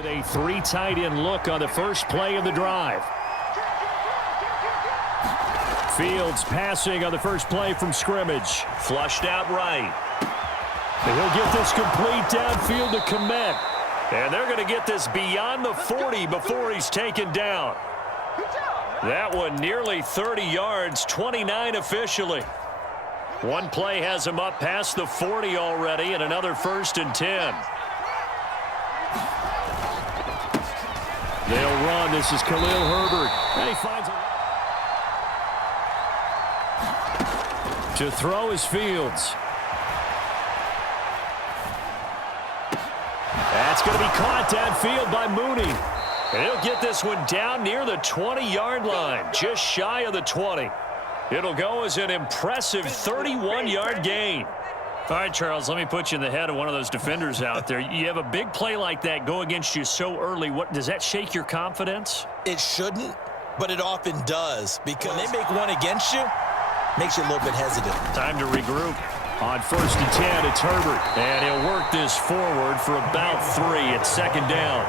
with a 3 tight end look on the first play of the drive. Fields passing on the first play from scrimmage. Flushed out right. And he'll get this complete downfield to commit. And they're going to get this beyond the 40 before he's taken down. That one nearly 30 yards, 29 officially. One play has him up past the 40 already, and another 1st and 10. They'll run. This is Khalil Herbert. And he finds it. To throw is Fields. That's going to be caught downfield by Mooney. And he'll get this one down near the 20-yard line, just shy of the 20. It'll go as an impressive 31-yard gain. All right, Charles, let me put you in the head of one of those defenders out there. You have a big play like that go against you so early. What does that shake your confidence? It shouldn't, but it often does. Because when they make one against you, makes you a little bit hesitant. Time to regroup. On 1st and 10, it's Herbert. And he'll work this forward for about 3. It's 2nd down.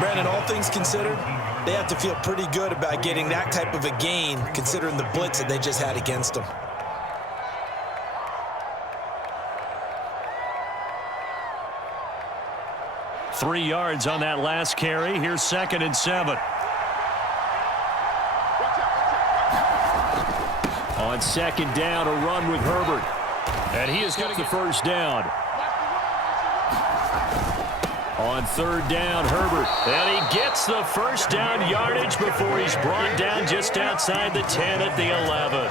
Brandon, all things considered, they have to feel pretty good about getting that type of a gain, considering the blitz that they just had against them. Three yards on that last carry. Here's 2nd and 7. On 2nd down, a run with Herbert. And he is going to get the 1st down. On 3rd down, Herbert. And he gets the 1st down yardage before he's brought down just outside the 10 at the 11.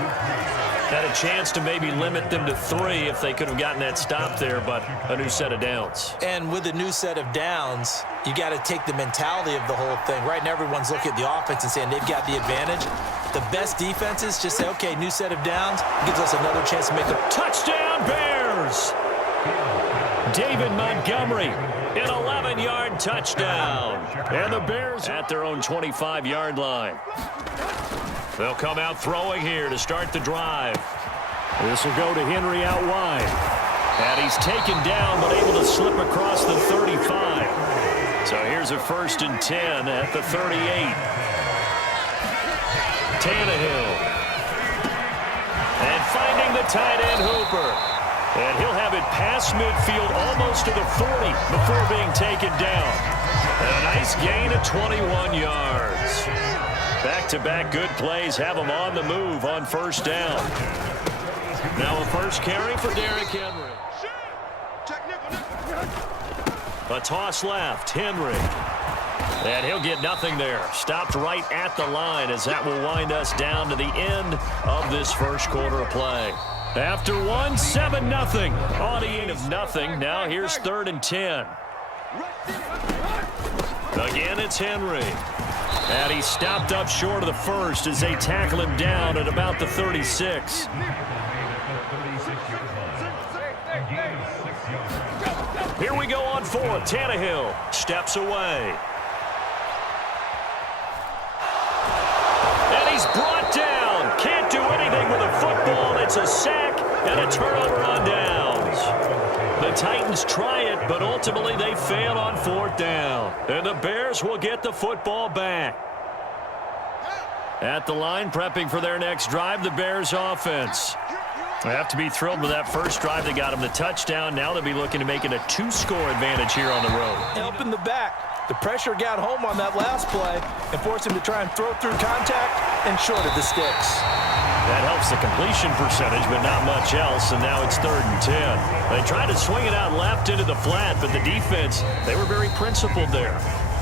Had a chance to maybe limit them to 3 if they could have gotten that stop there, but a new set of downs. And with a new set of downs, you got to take the mentality of the whole thing. Right now, everyone's looking at the offense and saying they've got the advantage. The best defenses just say, okay, new set of downs, gives us another chance to make a touchdown, Bears! David Montgomery, an 11-yard touchdown. And the Bears at their own 25-yard line. They'll come out throwing here to start the drive. This will go to Henry out wide. And he's taken down but able to slip across the 35. So here's a 1st and 10 at the 38. Tannehill. And finding the tight end Hooper. And he'll have it past midfield almost to the 40 before being taken down. And a nice gain of 21 yards. Back-to-back good plays have him on the move on 1st down. Now a first carry for Derrick Henry. A toss left, Henry. And he'll get nothing there. Stopped right at the line as that will wind us down to the end of this first quarter of play. After 7-0 on the end of nothing. Now here's 3rd and 10. Again, it's Henry. And he stopped up short of the 1st as they tackle him down at about the 36. Here we go on 4th. Tannehill steps away. And he's brought down. Can't do anything with a football. It's a sack and a turnover on downs. The Titans try it, but ultimately they fail on 4th down. And the Bears will get the football back. At the line, prepping for their next drive, the Bears offense. They have to be thrilled with that first drive. They got him the touchdown. Now they'll be looking to make it a 2-score advantage here on the road. Help in the back. The pressure got home on that last play and forced him to try and throw through contact and short of the sticks. That helps the completion percentage, but not much else, and now it's 3rd and 10. They tried to swing it out left into the flat, but the defense, they were very principled there.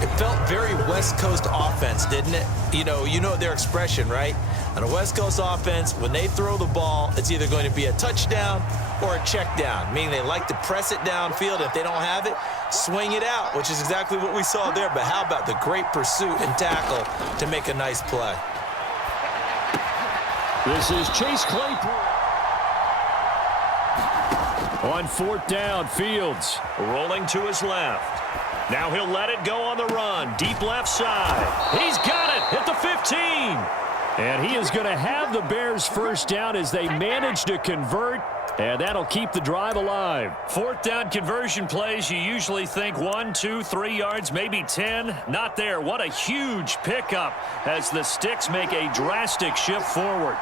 It felt very West Coast offense, didn't it? You know their expression, right? On a West Coast offense, when they throw the ball, it's either going to be a touchdown or a check down, meaning they like to press it downfield. If they don't have it, swing it out, which is exactly what we saw there. But how about the great pursuit and tackle to make a nice play? This is Chase Claypool. On 4th down, Fields rolling to his left. Now he'll let it go on the run. Deep left side. He's got it at the 15. And he is going to have the Bears' 1st down as they manage to convert And that'll keep the drive alive. Fourth down conversion plays, you usually think 1, 2, 3 yards, maybe 10. Not there. What a huge pickup as the Sticks make a drastic shift forward.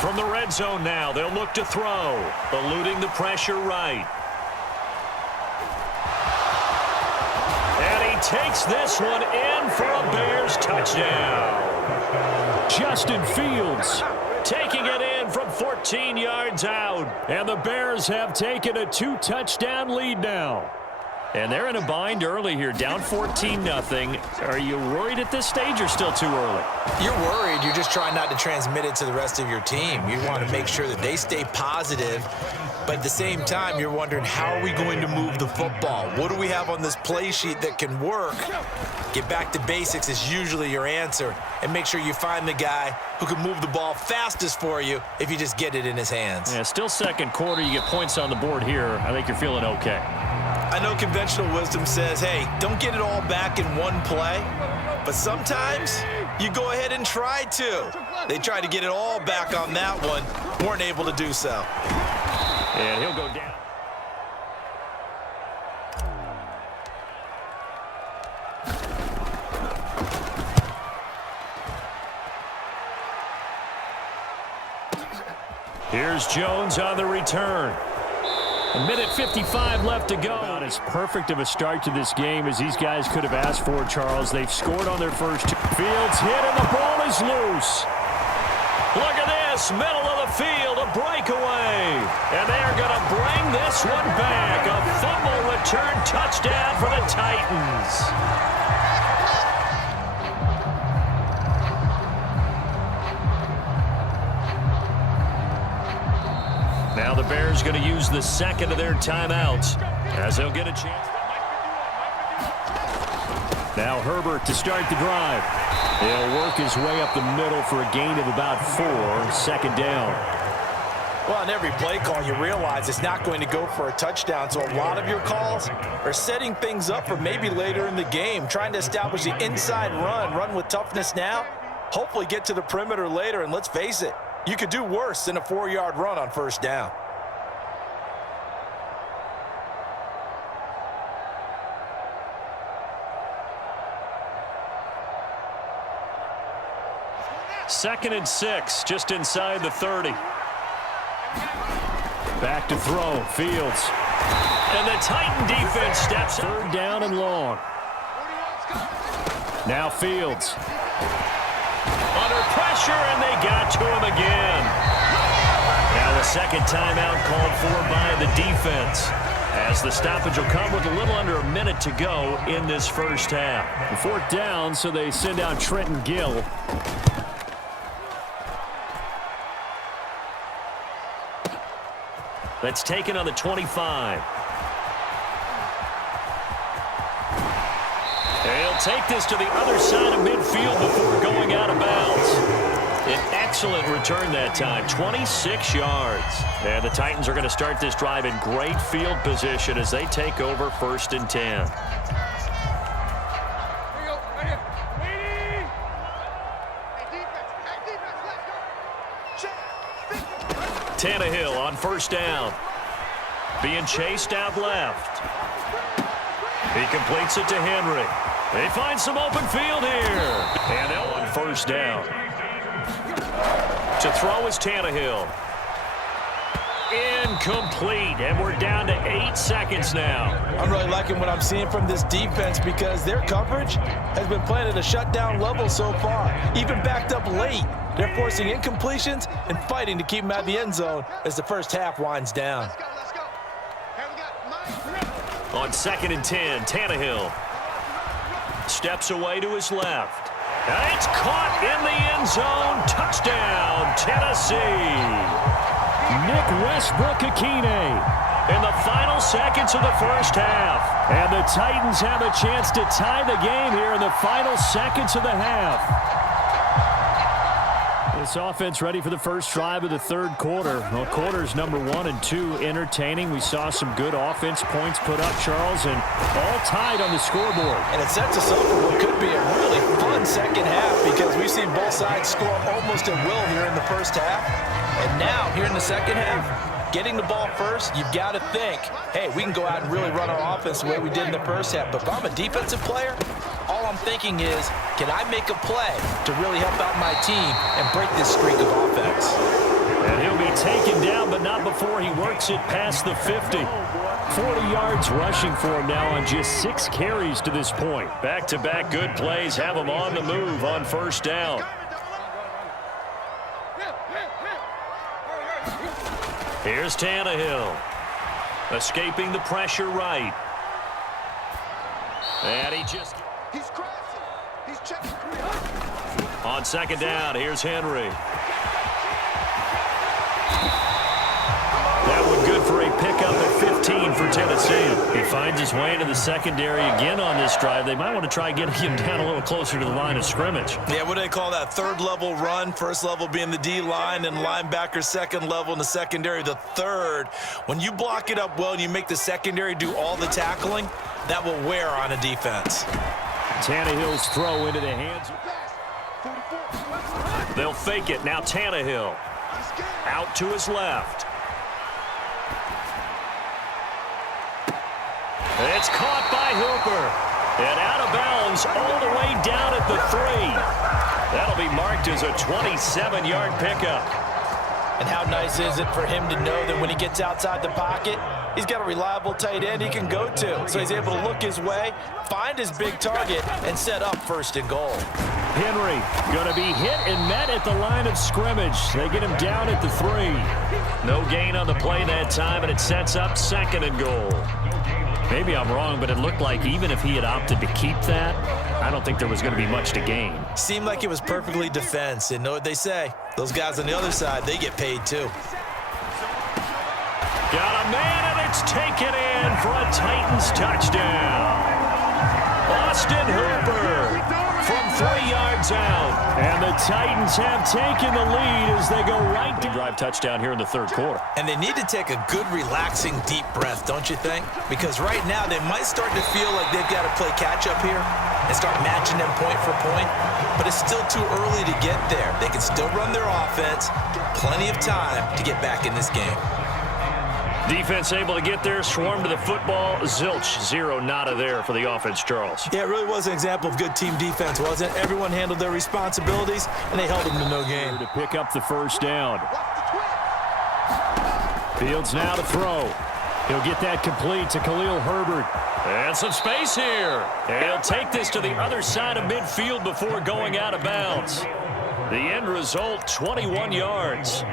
From the red zone now, they'll look to throw, eluding the pressure right. And he takes this one in for a Bears touchdown. Justin Fields taking it in from 14 yards out. And the Bears have taken a 2-touchdown lead now. And they're in a bind early here, down 14-0. Are you worried at this stage or still too early? You're worried. You're just trying not to transmit it to the rest of your team. You want to make sure that they stay positive. But at the same time, you're wondering, how are we going to move the football? What do we have on this play sheet that can work? Get back to basics is usually your answer. And make sure you find the guy who can move the ball fastest for you if you just get it in his hands. Yeah, still second quarter. You get points on the board here. I think you're feeling okay. I know conventional wisdom says, hey, don't get it all back in one play. But sometimes you go ahead and try to. They tried to get it all back on that one. Weren't able to do so. And he'll go down. Here's Jones on the return. A minute 55 left to go. About as perfect of a start to this game as these guys could have asked for, Charles. They've scored on their first two. Fields hit and the ball is loose. Look at this, middle of the field, a breakaway. And they're going to bring this one back. A fumble return touchdown for the Titans. Now the Bears going to use the second of their timeouts as they'll get a chance. Now Herbert to start the drive. He'll work his way up the middle for a gain of about 4, second down. Well, on every play call, you realize it's not going to go for a touchdown, so a lot of your calls are setting things up for maybe later in the game, trying to establish the inside run with toughness now, hopefully get to the perimeter later, and let's face it, you could do worse than a 4-yard run on first down. Second and 6, just inside the 30. Back to throw, Fields. And the Titan defense steps up. Third down and long. Now Fields. Under pressure, and they got to him again. Now the second timeout called for by the defense, as the stoppage will come with a little under a minute to go in this first half. The fourth down, so they send out Trenton Gill. That's taken on the 25. They'll take this to the other side of midfield before going out of bounds. An excellent return that time, 26 yards. And the Titans are going to start this drive in great field position as they take over 1st and 10. Tannehill on first down. Being chased out left. He completes it to Henry. They find some open field here. And they'll on first down. To throw is Tannehill. Incomplete. And we're down to 8 seconds now. I'm really liking what I'm seeing from this defense because their coverage has been playing at a shutdown level so far. Even backed up late. They're forcing incompletions and fighting to keep them out of the end zone as the first half winds down. On 2nd and 10, Tannehill steps away to his left. And it's caught in the end zone. Touchdown, Tennessee. Nick Westbrook-Akine in the final seconds of the first half. And the Titans have a chance to tie the game here in the final seconds of the half. This offense ready for the first drive of the third quarter. Well, quarters number 1 and 2 entertaining. We saw some good offense points put up, Charles, and all tied on the scoreboard. And it sets us up for what could be a really fun second half because we've seen both sides score almost at will here in the first half. And now, here in the second half, getting the ball first, you've got to think, hey, we can go out and really run our offense the way we did in the first half. But if I'm a defensive player, all I'm thinking is, can I make a play to really help out my team and break this streak of offense? And he'll be taken down, but not before he works it past the 50. 40 yards rushing for him now on just 6 carries to this point. Back-to-back good plays have him on the move on first down. Here's Tannehill. Escaping the pressure right. And he just... He's crashing. He's checking. On second down, here's Henry. That one good for a pickup at 15 for Tennessee. He finds his way into the secondary again on this drive. They might want to try getting him down a little closer to the line of scrimmage. Yeah, what do they call that? Third level run. First level being the D-line and linebacker. Second level in the secondary, the third. When you block it up well and you make the secondary do all the tackling, that will wear on a defense. Tannehill's throw into the hands. They'll fake it. Now Tannehill out to his left. It's caught by Hooper. And out of bounds all the way down at the 3. That'll be marked as a 27-yard pickup. And how nice is it for him to know that when he gets outside the pocket, he's got a reliable tight end he can go to. So he's able to look his way, find his big target, and set up first and goal. Henry going to be hit and met at the line of scrimmage. They get him down at the 3. No gain on the play that time, and it sets up second and goal. Maybe I'm wrong, but it looked like even if he had opted to keep that, I don't think there was going to be much to gain. Seemed like it was perfectly defense. And know what they say? Those guys on the other side, they get paid too. Got a man, and it's taken in for a Titans touchdown. Austin Hooper from 3 yards out. And the Titans have taken the lead as they go right to drive touchdown here in the third quarter. And they need to take a good, relaxing, deep breath, don't you think? Because right now they might start to feel like they've got to play catch-up here and start matching them point for point. But it's still too early to get there. They can still run their offense. Plenty of time to get back in this game. Defense able to get there, swarm to the football. Zilch, 0 nada there for the offense, Charles. Yeah, it really was an example of good team defense, wasn't it? Everyone handled their responsibilities, and they held them to no gain. To pick up the first down. Fields now to throw. He'll get that complete to Khalil Herbert. And some space here. And he'll take this to the other side of midfield before going out of bounds. The end result, 21 yards.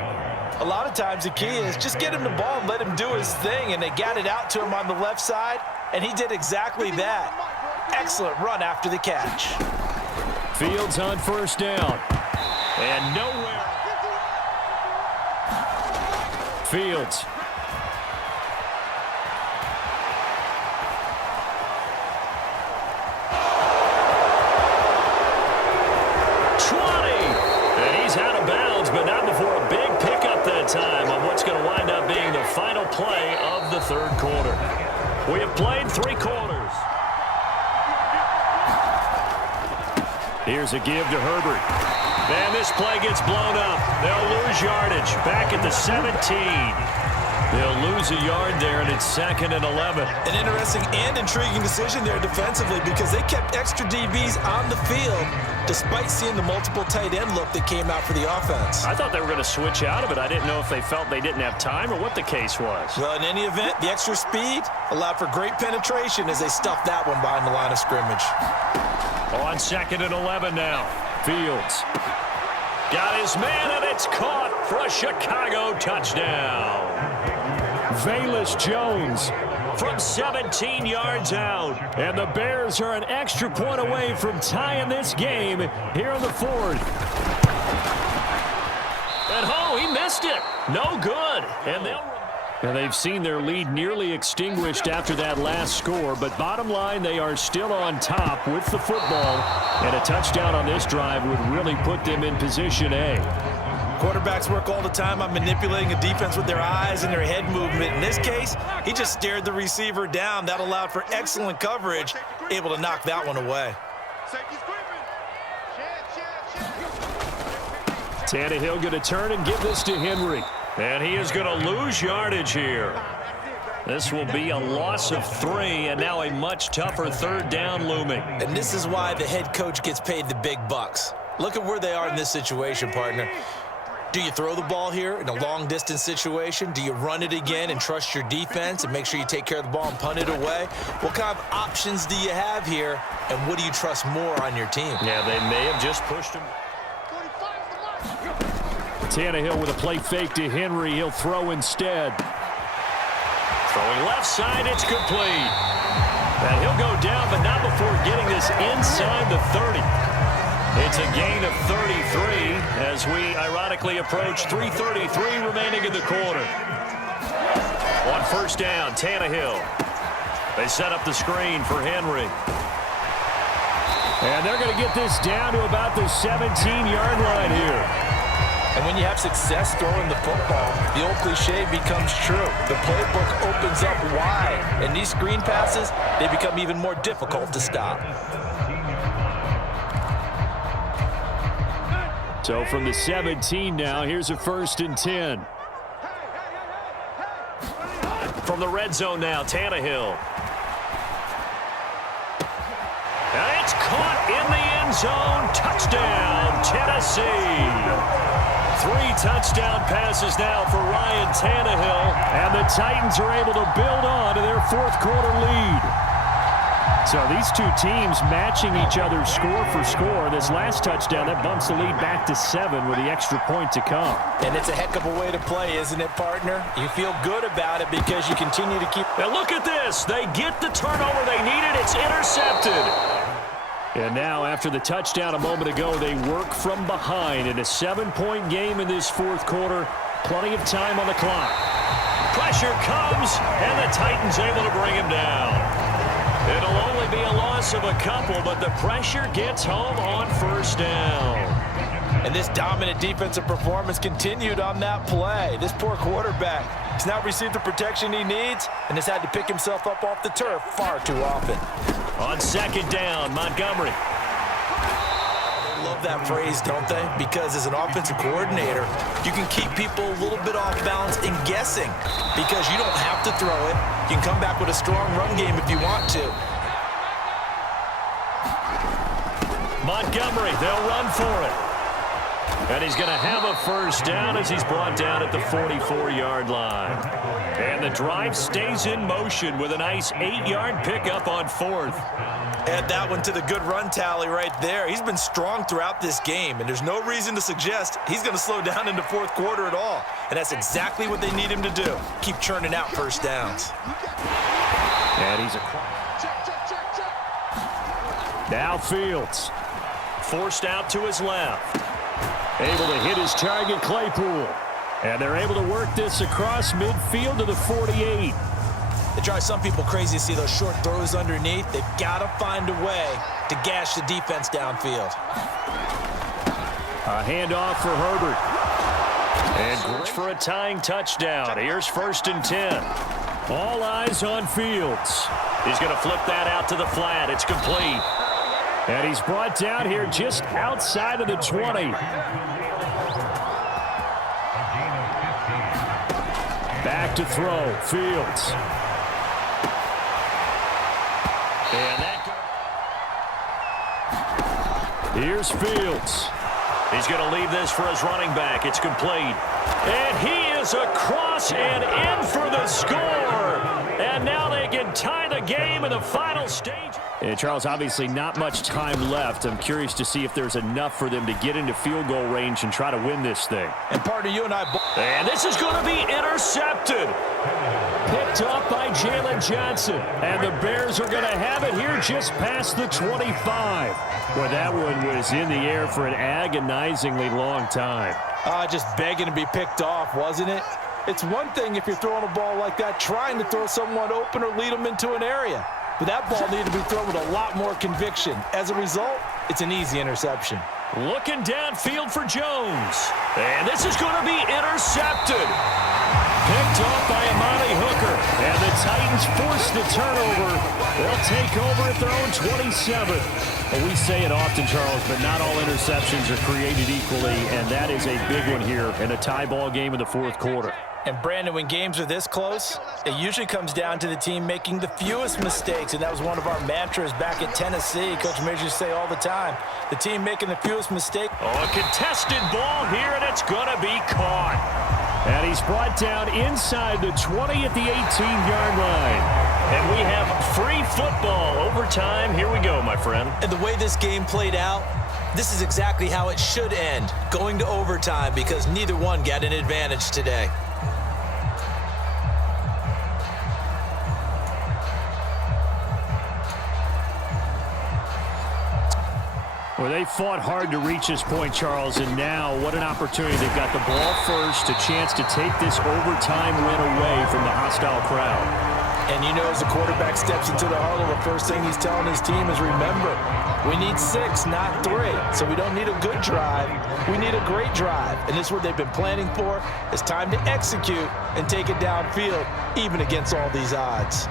A lot of times the key is just get him the ball and let him do his thing, and they got it out to him on the left side, and he did exactly that. Excellent run after the catch. Fields on first down. And nowhere. Fields. But not before a big pickup that time on what's going to wind up being the final play of the third quarter. We have played 3 quarters. Here's a give to Herbert. And this play gets blown up. They'll lose yardage back at the 17. They'll lose a yard there, and it's 2nd and 11. An interesting and intriguing decision there defensively because they kept extra DBs on the field despite seeing the multiple tight end look that came out for the offense. I thought they were going to switch out of it. I didn't know if they felt they didn't have time or what the case was. Well, in any event, the extra speed allowed for great penetration as they stuffed that one behind the line of scrimmage. On 2nd and 11 now. Fields. Got his man, and it's caught for a Chicago touchdown. Velus Jones from 17 yards out. And the Bears are an extra point away from tying this game here in the 4th. And he missed it. No good. And they've seen their lead nearly extinguished after that last score. But bottom line, they are still on top with the football. And a touchdown on this drive would really put them in position A. Quarterbacks work all the time on manipulating a defense with their eyes and their head movement. In this case, he just stared the receiver down. That allowed for excellent coverage, able to knock that one away. Tannehill going to turn and give this to Henry. And he is going to lose yardage here. This will be a loss of 3, and now a much tougher third down looming. And this is why the head coach gets paid the big bucks. Look at where they are in this situation, partner. Do you throw the ball here in a long-distance situation? Do you run it again and trust your defense and make sure you take care of the ball and punt it away? What kind of options do you have here, and what do you trust more on your team? Yeah, they may have just pushed him. Tannehill with a play fake to Henry. He'll throw instead. Throwing left side, it's complete. And he'll go down, but not before getting this inside the 30. It's a gain of 33 as we ironically approach 3:33 remaining in the quarter. On first down, Tannehill. They set up the screen for Henry. And they're going to get this down to about the 17-yard line here. And when you have success throwing the football, the old cliche becomes true. The playbook opens up wide, and these screen passes, they become even more difficult to stop. So from the 17 now, here's a 1st and 10. From the red zone now, Tannehill. And it's caught in the end zone. Touchdown, Tennessee. 3 touchdown passes now for Ryan Tannehill. And the Titans are able to build on to their 4th quarter lead. So these two teams matching each other score for score. This last touchdown, that bumps the lead back to 7 with the extra point to come. And it's a heck of a way to play, isn't it, partner? You feel good about it because you continue to keep... Now look at this. They get the turnover they needed. It's intercepted. And now, after the touchdown a moment ago, they work from behind in a 7-point game in this 4th quarter. Plenty of time on the clock. Pressure comes, and the Titans able to bring him down. It'll only be a loss of a couple, but the pressure gets home on first down. And this dominant defensive performance continued on that play. This poor quarterback has not received the protection he needs and has had to pick himself up off the turf far too often. On 2nd down, Montgomery. They love that phrase, don't they? Because as an offensive coordinator, you can keep people a little bit off balance and guessing because you don't have to throw it. You can come back with a strong run game if you want to. Montgomery, they'll run for it. And he's going to have a first down as he's brought down at the 44-yard line. And the drive stays in motion with a nice 8-yard pickup on 4th. Add that one to the good run tally right there. He's been strong throughout this game, and there's no reason to suggest he's going to slow down in the 4th quarter at all. And that's exactly what they need him to do. Keep churning out first downs. And he's now Fields. Forced out to his left. Able to hit his target, Claypool. And they're able to work this across midfield to the 48. It drives some people crazy to see those short throws underneath. They've got to find a way to gash the defense downfield. A handoff for Herbert. And for a tying touchdown. Here's 1st and 10. All eyes on Fields. He's going to flip that out to the flat. It's complete. And he's brought down here just outside of the 20. Back to throw. Fields. And here's Fields. He's going to leave this for his running back. It's complete. And he is across and in for the score. And now they can tie the game in the final stage. And Charles, obviously not much time left. I'm curious to see if there's enough for them to get into field goal range and try to win this thing. And partner, you and I... And this is going to be intercepted. Picked up by Jalen Johnson. And the Bears are going to have it here just past the 25. Well, that one was in the air for an agonizingly long time. Just begging to be picked off, wasn't it? It's one thing if you're throwing a ball like that, trying to throw someone open or lead them into an area. But that ball needed to be thrown with a lot more conviction. As a result, it's an easy interception. Looking downfield for Jones. And this is going to be intercepted. Picked off by Amani Hooker. And the Titans force the turnover. They'll take over at their own 27. Well, we say it often, Charles, but not all interceptions are created equally, and that is a big one here in a tie ball game in the fourth quarter. And, Brandon, when games are this close, it usually comes down to the team making the fewest mistakes, and that was one of our mantras back at Tennessee. Coach Majors used to say all the time, the team making the fewest mistakes. Oh, a contested ball here, and it's going to be caught. And he's brought down inside the 20 at the 18-yard line. And we have free football overtime. Here we go, my friend. And the way this game played out, this is exactly how it should end, going to overtime, because neither one got an advantage today. Well, they fought hard to reach this point, Charles, and now what an opportunity. They've got the ball first, a chance to take this overtime win away from the hostile crowd. And you know, as the quarterback steps into the huddle, the first thing he's telling his team is, remember, we need 6, not 3. So we don't need a good drive. We need a great drive. And this is what they've been planning for. It's time to execute and take it downfield, even against all these odds.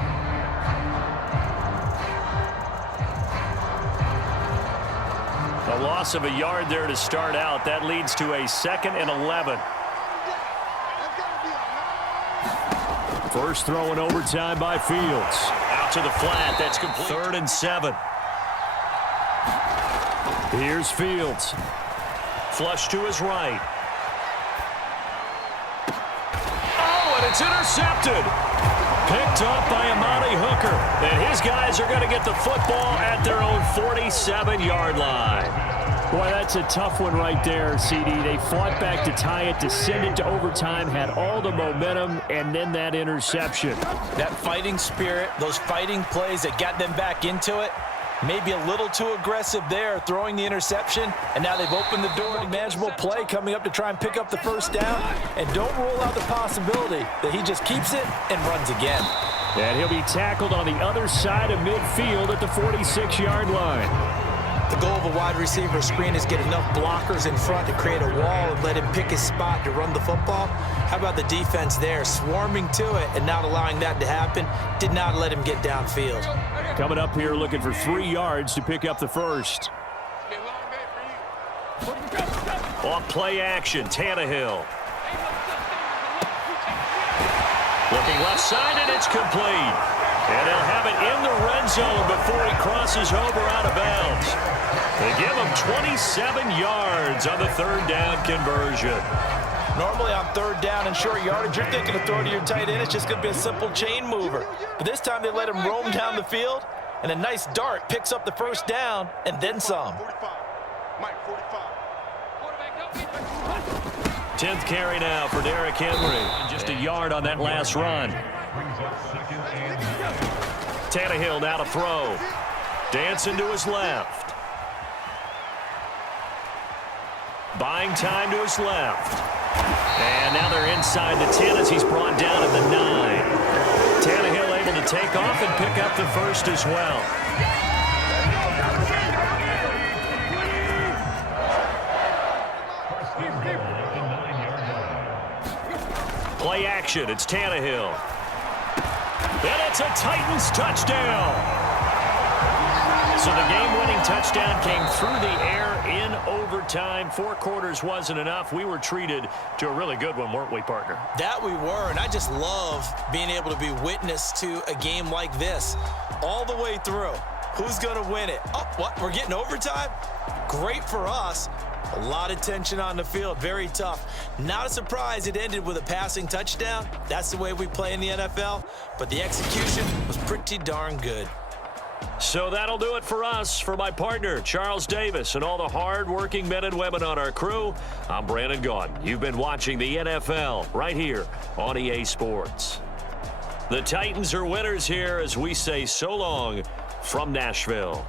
A loss of a yard there to start out. That leads to a 2nd and 11. First throw in overtime by Fields. Out to the flat. That's complete. 3rd and 7. Here's Fields. Flush to his right. Oh, and it's intercepted. Picked up by Amani Hooker. And his guys are going to get the football at their own 47-yard line. Boy, that's a tough one right there, CD. They fought back to tie it, to send it to overtime, had all the momentum, and then that interception. That fighting spirit, those fighting plays that got them back into it, maybe a little too aggressive there, throwing the interception, and now they've opened the door to manageable play coming up to try and pick up the first down, and don't rule out the possibility that he just keeps it and runs again. And he'll be tackled on the other side of midfield at the 46-yard line. The goal of a wide receiver screen is get enough blockers in front to create a wall and let him pick his spot to run the football. How about the defense there, swarming to it and not allowing that to happen? Did not let him get downfield. Coming up here looking for 3 yards to pick up the first. On play action, Tannehill. Looking left side, and it's complete. And they'll have it in the red zone before he crosses over out of bounds. They give him 27 yards on the 3rd down conversion. Normally on 3rd down and short yardage, you're thinking of throwing to your tight end. It's just going to be a simple chain mover. But this time they let him roam down the field, and a nice dart picks up the first down and then some. 10th carry now for Derrick Henry. Just a yard on that last run. Tannehill now to throw. Dancing to his left. Buying time to his left. And now they're inside the 10 as he's brought down at the 9. Tannehill able to take off and pick up the first as well. Play action. It's Tannehill. And it's a Titans touchdown. So the game-winning touchdown came through the air in overtime. 4 quarters wasn't enough. We were treated to a really good one, weren't we, partner? That we were, and I just love being able to be witness to a game like this all the way through. Who's going to win it? Oh, what? We're getting overtime? Great for us. A lot of tension on the field. Very tough. Not a surprise it ended with a passing touchdown. That's the way we play in the NFL. But the execution was pretty darn good. So that'll do it for us. For my partner, Charles Davis, and all the hard-working men and women on our crew, I'm Brandon Gaudin. You've been watching the NFL right here on EA Sports. The Titans are winners here as we say so long from Nashville.